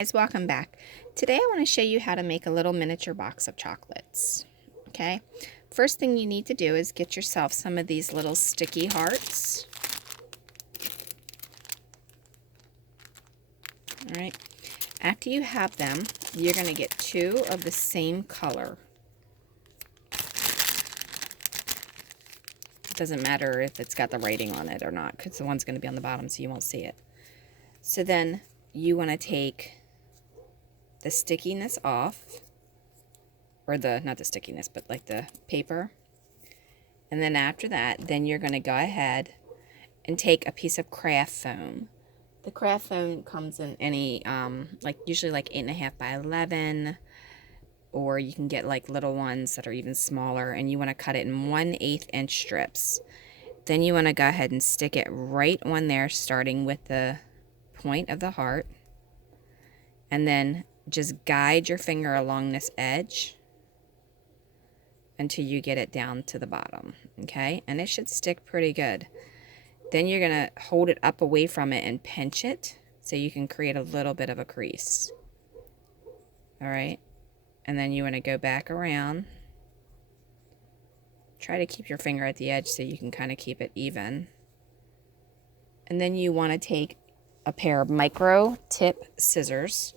Guys, welcome back. Today I want to show you how to make a little miniature box of chocolates. Okay, first thing you need to do is get yourself some of these little sticky hearts. All right, after you have them, you're going to get two of the same color. It doesn't matter if it's got the writing on it or not, because the one's going to be on the bottom so you won't see it. So then you want to take the stickiness off, or not the stickiness, but like the paper. And then after that, then you're going to go ahead and take a piece of craft foam. The craft foam comes in any, usually like 8.5 by 11, or you can get like little ones that are even smaller, and you want to cut it in 1/8 inch strips. Then you want to go ahead and stick it right on there, starting with the point of the heart, and then just guide your finger along this edge until you get it down to the bottom, okay? And it should stick pretty good. Then you're gonna hold it up away from it and pinch it so you can create a little bit of a crease. All right, and then you wanna go back around. Try to keep your finger at the edge so you can kind of keep it even. And then you wanna take a pair of micro tip scissors,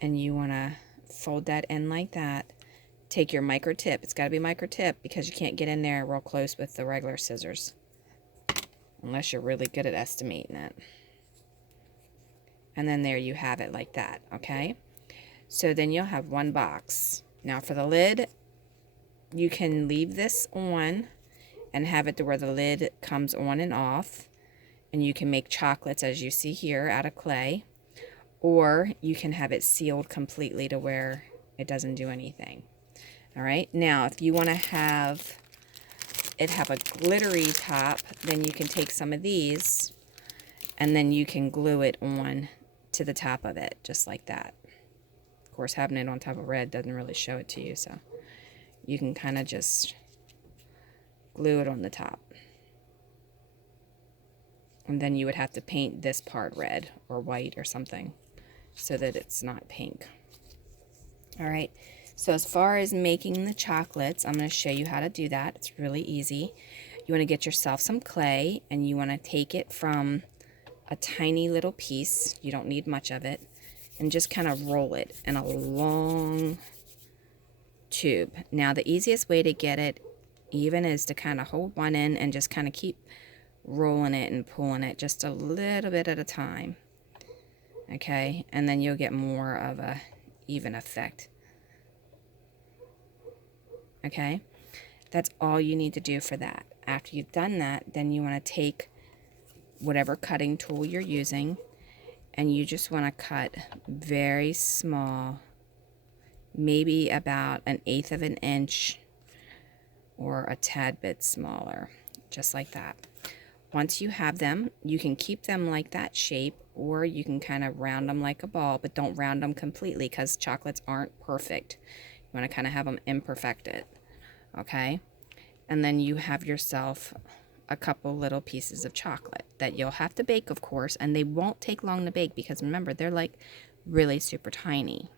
and you wanna fold that in like that. Take your micro tip. It's got to be micro tip because you can't get in there real close with the regular scissors unless you're really good at estimating it. And then there you have it like that, okay? So then you'll have one box. Now for the lid, you can leave this on and have it to where the lid comes on and off, and you can make chocolates as you see here out of clay, or you can have it sealed completely to where it doesn't do anything. All right, now if you want to have it have a glittery top, then you can take some of these and then you can glue it on to the top of it, just like that. Of course, having it on top of red doesn't really show it to you, so you can kind of just glue it on the top. And then you would have to paint this part red or white or something so that it's not pink. All right, so as far as making the chocolates, I'm going to show you how to do that. It's really easy. You want to get yourself some clay, and you want to take it from a tiny little piece. You don't need much of it, and just kind of roll it in a long tube. Now the easiest way to get it even is to kind of hold one end and just kind of keep rolling it and pulling it just a little bit at a time. Okay, and then you'll get more of a even effect. Okay, that's all you need to do for that. After you've done that, then you want to take whatever cutting tool you're using, and you just want to cut very small, maybe about 1/8 of an inch or a tad bit smaller, just like that. Once you have them, you can keep them like that shape, or you can kind of round them like a ball, but don't round them completely because chocolates aren't perfect. You want to kind of have them imperfected, okay? And then you have yourself a couple little pieces of chocolate that you'll have to bake, of course, and they won't take long to bake because remember, they're like really super tiny.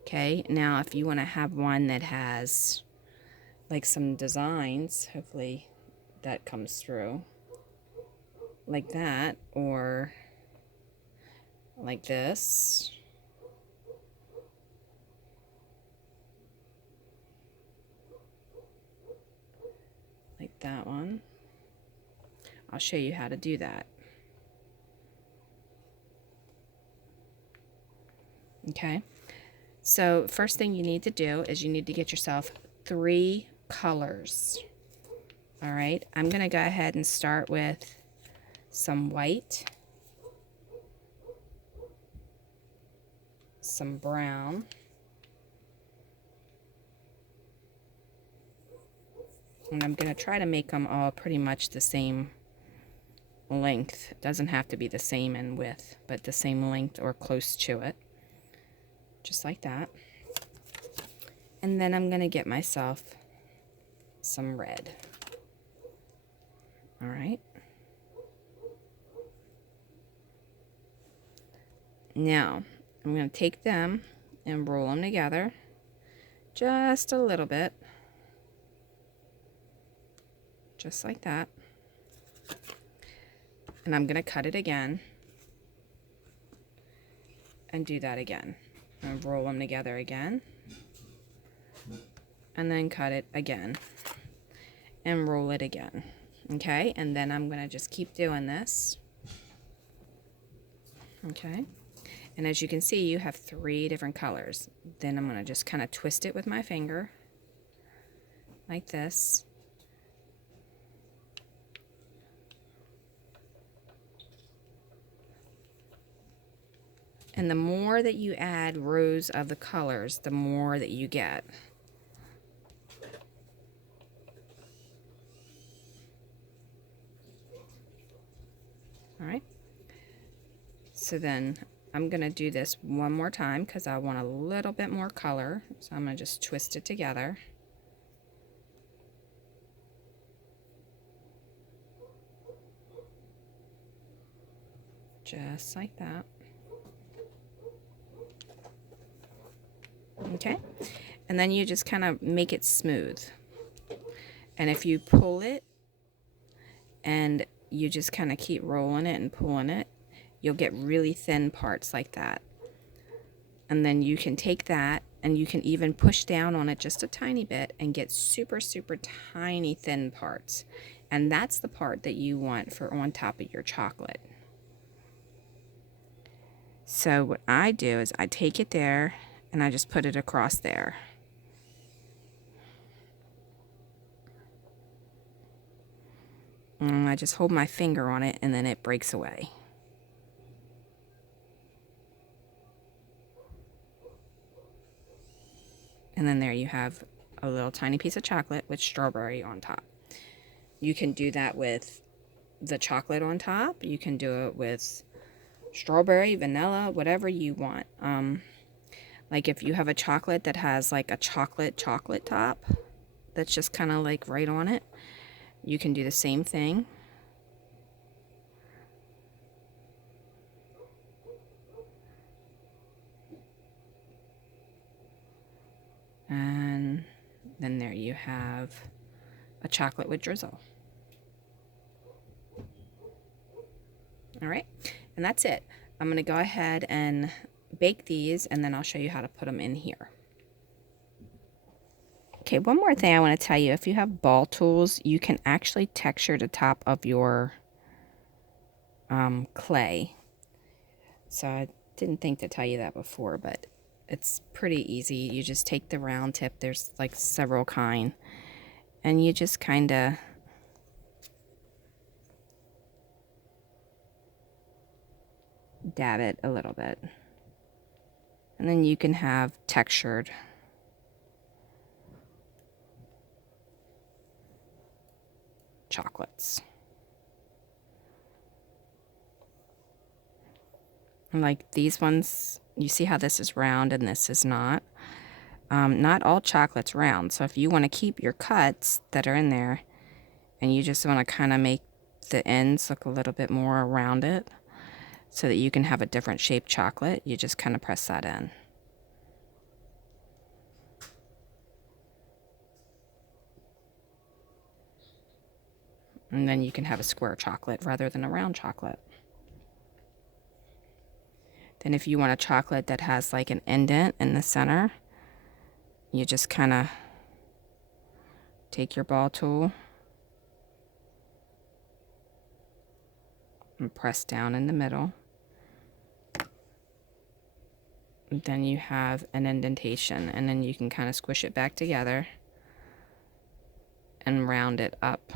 Okay, now if you want to have one that has like some designs, hopefully that comes through like that, or like this. Like that one. I'll show you how to do that. Okay, so first thing you need to do is you need to get yourself 3 colors. All right, I'm gonna go ahead and start with some white, some brown, and I'm gonna try to make them all pretty much the same length. It doesn't have to be the same in width, but the same length or close to it, just like that. And then I'm gonna get myself some red. All right, Now, I'm going to take them and roll them together just a little bit. Just like that. And I'm going to cut it again. And do that again. And roll them together again. And then cut it again. And roll it again. Okay? And then I'm going to just keep doing this. Okay? And as you can see, you have 3 different colors. Then I'm going to just kind of twist it with my finger. Like this. And the more that you add rows of the colors, the more that you get. All right. So then I'm going to do this one more time because I want a little bit more color. So I'm going to just twist it together. Just like that. Okay, and then you just kind of make it smooth. And if you pull it and you just kind of keep rolling it and pulling it, you'll get really thin parts like that. And then you can take that and you can even push down on it just a tiny bit and get super, super tiny thin parts. And that's the part that you want for on top of your chocolate. So what I do is I take it there and I just put it across there. And I just hold my finger on it and then it breaks away. And then there you have a little tiny piece of chocolate with strawberry on top. You can do that with the chocolate on top. You can do it with strawberry, vanilla, whatever you want. Like if you have a chocolate that has like a chocolate top that's just kind of like right on it, you can do the same thing. And then there you have a chocolate with drizzle. All right, and that's it. I'm going to go ahead and bake these, and then I'll show you how to put them in here. Okay, one more thing I want to tell you. If you have ball tools, you can actually texture the top of your clay. So I didn't think to tell you that before, but it's pretty easy. You just take the round tip. There's like several kind. And you just kind of dab it a little bit. And then you can have textured chocolates. And like these ones, you see how this is round and this is not. Not all chocolate's round. So if you want to keep your cuts that are in there and you just want to kind of make the ends look a little bit more around it so that you can have a different shaped chocolate, you just kind of press that in. And then you can have a square chocolate rather than a round chocolate. Then if you want a chocolate that has like an indent in the center, you just kind of take your ball tool and press down in the middle. And then you have an indentation, and then you can kind of squish it back together and round it up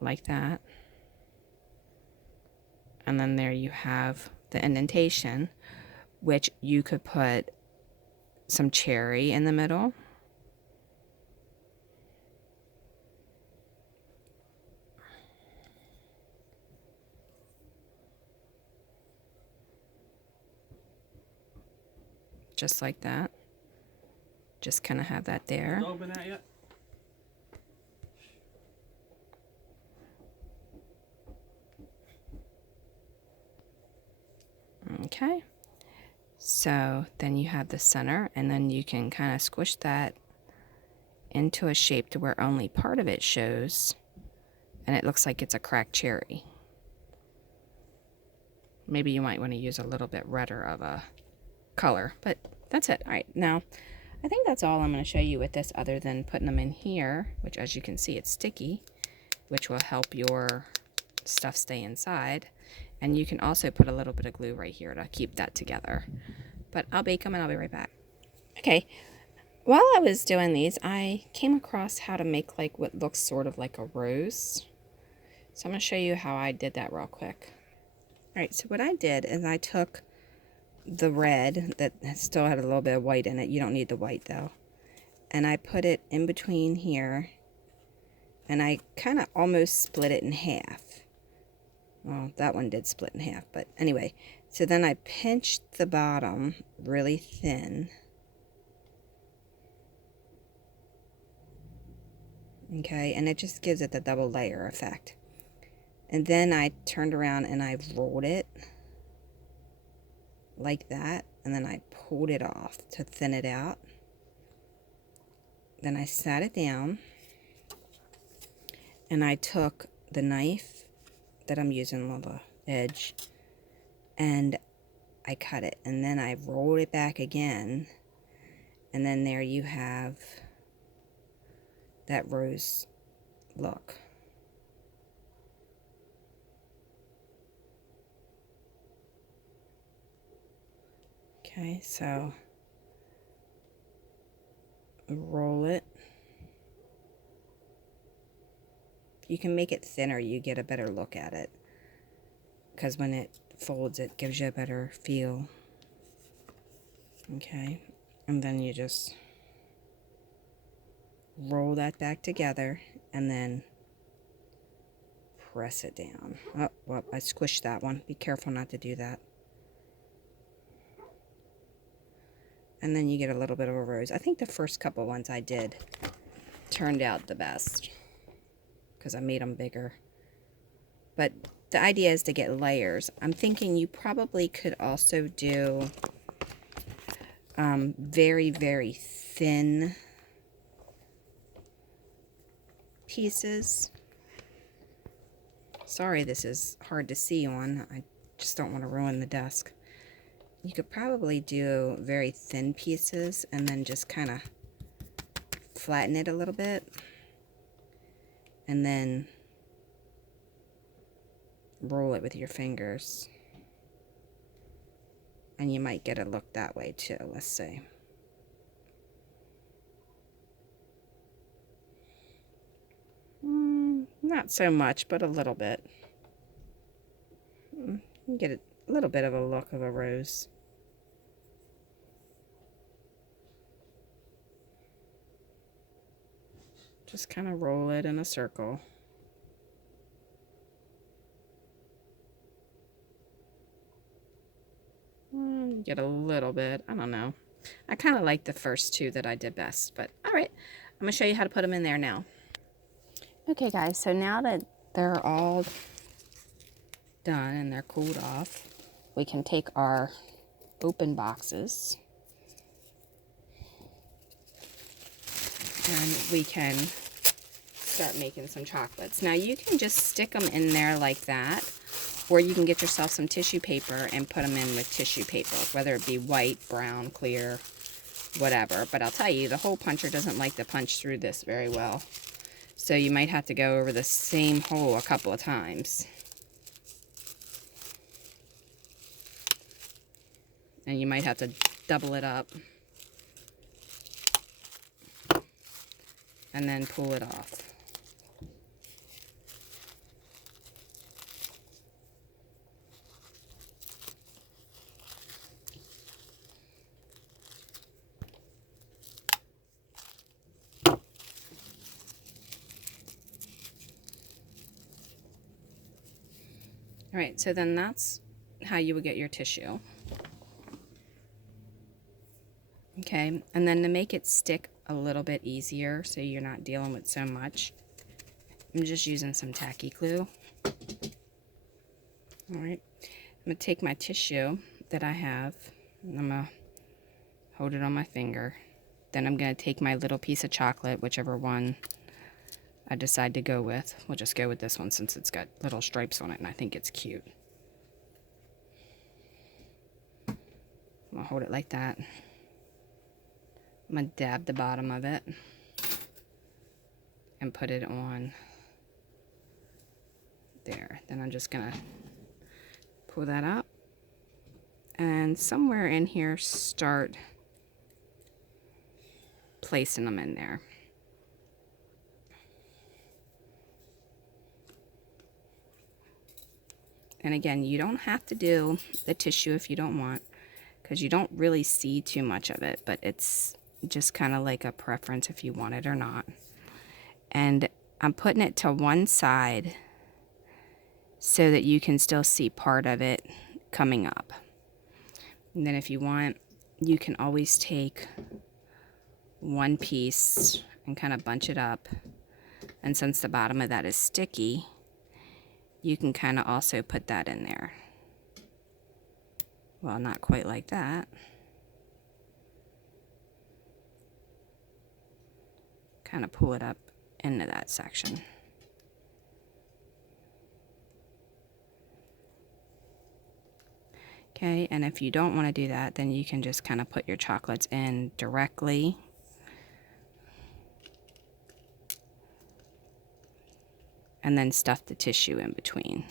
like that. And then there you have the indentation, which you could put some cherry in the middle. Just like that. Just kind of have that there. Okay, so then you have the center, and then you can kind of squish that into a shape to where only part of it shows, and it looks like it's a cracked cherry. Maybe you might want to use a little bit redder of a color, but that's it. All right, now I think that's all I'm going to show you with this, other than putting them in here, which, as you can see, it's sticky, which will help your stuff stay inside. And you can also put a little bit of glue right here to keep that together. But I'll bake them and I'll be right back. Okay, while I was doing these, I came across how to make like what looks sort of like a rose. So I'm going to show you how I did that real quick. All right, so what I did is I took the red that still had a little bit of white in it. You don't need the white though. And I put it in between here, and I kind of almost split it in half. Well, that one did split in half, but anyway. So then I pinched the bottom really thin. Okay, and it just gives it the double layer effect. And then I turned around and I rolled it like that, and then I pulled it off to thin it out. Then I sat it down, and I took the knife that I'm using on the edge, and I cut it, and then I rolled it back again, and then there you have that rose look. Okay, so roll it. You can make it thinner, you get a better look at it, because when it folds, it gives you a better feel. Okay, and then you just roll that back together and then press it down. Oh, well, I squished that one. Be careful not to do that. And then you get a little bit of a rose. I think the first couple ones I did turned out the best because I made them bigger. But the idea is to get layers. I'm thinking you probably could also do very, very thin pieces. Sorry, this is hard to see on. I just don't want to ruin the desk. You could probably do very thin pieces and then just kind of flatten it a little bit. And then roll it with your fingers. And you might get a look that way too. Let's see. Not so much, but a little bit. You get a little bit of a look of a rose. Just kind of roll it in a circle. Get a little bit. I don't know. I kind of like the first two that I did best, but all right. I'm going to show you how to put them in there now. Okay, guys, so now that they're all done and they're cooled off, we can take our open boxes and we can start making some chocolates. Now you can just stick them in there like that, or you can get yourself some tissue paper and put them in with tissue paper, whether it be white, brown, clear, whatever. But I'll tell you, the hole puncher doesn't like to punch through this very well. So you might have to go over the same hole a couple of times. And you might have to double it up and then pull it off. All right, so then that's how you would get your tissue. Okay, and then to make it stick a little bit easier so you're not dealing with so much, I'm just using some tacky glue. All right, I'm going to take my tissue, that I have. I'm going to hold it on my finger. Then I'm going to take my little piece of chocolate, whichever one I decide to go with. We'll just go with this one since it's got little stripes on it and I think it's cute. I'm going to hold it like that. I'm going to dab the bottom of it and put it on there. Then I'm just going to pull that up and somewhere in here start placing them in there. And again, you don't have to do the tissue if you don't want, because you don't really see too much of it, but it's just kind of like a preference if you want it or not. And I'm putting it to one side so that you can still see part of it coming up. And then if you want, you can always take one piece and kind of bunch it up. And since the bottom of that is sticky, you can kind of also put that in there. Well, not quite like that. Kind of pull it up into that section. Okay, and if you don't want to do that, then you can just kind of put your chocolates in directly. And then stuff the tissue in between.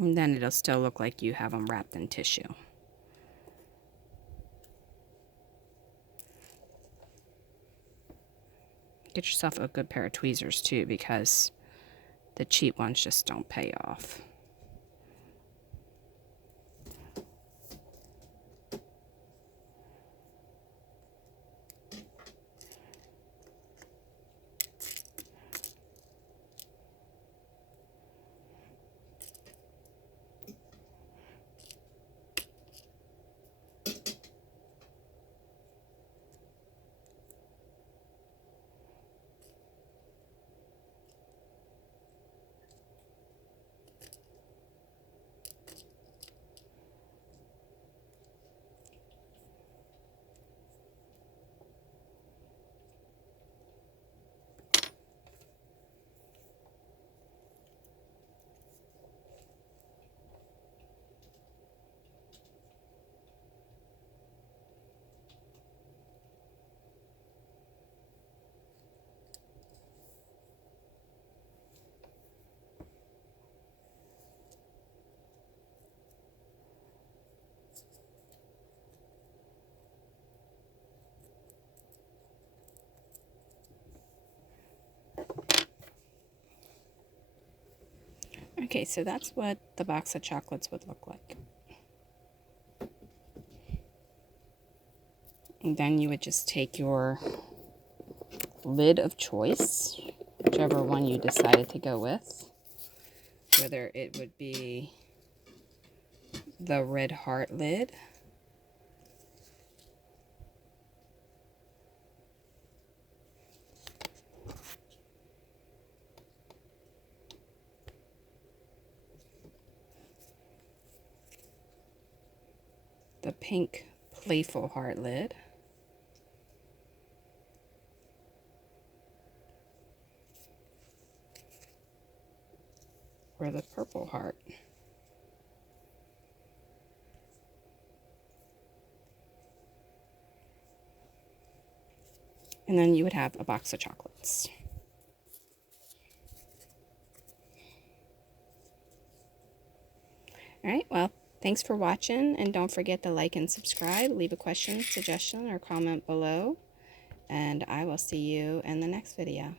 And then it'll still look like you have them wrapped in tissue. Get yourself a good pair of tweezers too, because the cheap ones just don't pay off. Okay, so that's what the box of chocolates would look like. And then you would just take your lid of choice, whichever one you decided to go with, whether it would be the red heart lid, the pink playful heart lid, or the purple heart. And then you would have a box of chocolates. Alright, well, thanks for watching, and don't forget to like and subscribe. Leave a question, suggestion, or comment below, and I will see you in the next video.